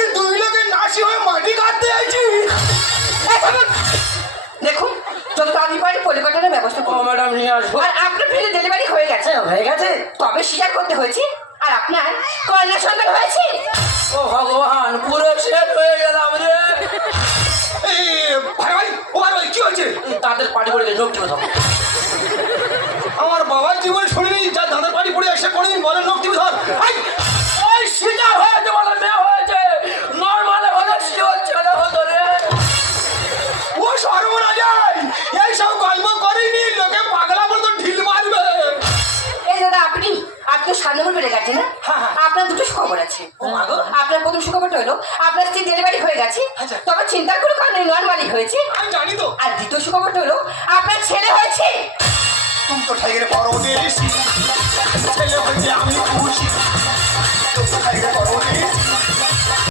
কি দুই লোকের নাসি হয়ে মাটি কাটতে আইছি? দেখুন যত আমি পারি পরিকল্পনার ব্যবস্থা ও করুন। ম্যাডাম নিয়ে আসবো। আর আপনার ফ্রি ডেলিভারি হয়ে গেছে। হয়ে গেছে? তবে স্বীকার করতে হয়েছে আর আপনার কন্যা সন্তান হয়েছে। ও ভগবান, পুরো শেষ হয়ে গেলাম রে। এই ভাই ভাই, ও ভাই ভাই, কি হয়েছে? তাদের পার্টি করে লোক টিপে ধর। আমার বাবার জীবনে শুনিনি যা দাদার বাড়ি পড়ে এসে কোনোদিন বলে লোক টিভি ধর। আই, ওই সিজার হয়েছে বলে মেয়ে হয়েছে, নর্মালে হলে শিওর ছেলে হতো রে। ও সর্বনা যায়, এইসব গল্প করিনি, লোকে পাগলা বলে তো ঢিল মারবে। এই দাদা আপনি তো 7 নম্বর বেড়ে গেছে না? হ্যাঁ, হ্যাঁ। আপনার দুটো সুখবর আছে। ও মা গো। আপনার প্রথম সুখবরটা হলো আপনার স্ত্রী ডেলিভারি হয়ে গেছে। আচ্ছা। তবে চিন্তার কোনো কারণ নেই, নর্মালি হয়েছে। আমি জানি তো। আর দ্বিতীয় সুখবরটা হলো আপনার ছেলে হয়েছে। তুমি তো ঠাইগের পরদেশ, ছেলে হয়েছে আমি খুশি। তুমি তো ঠাইগের পরদেশ,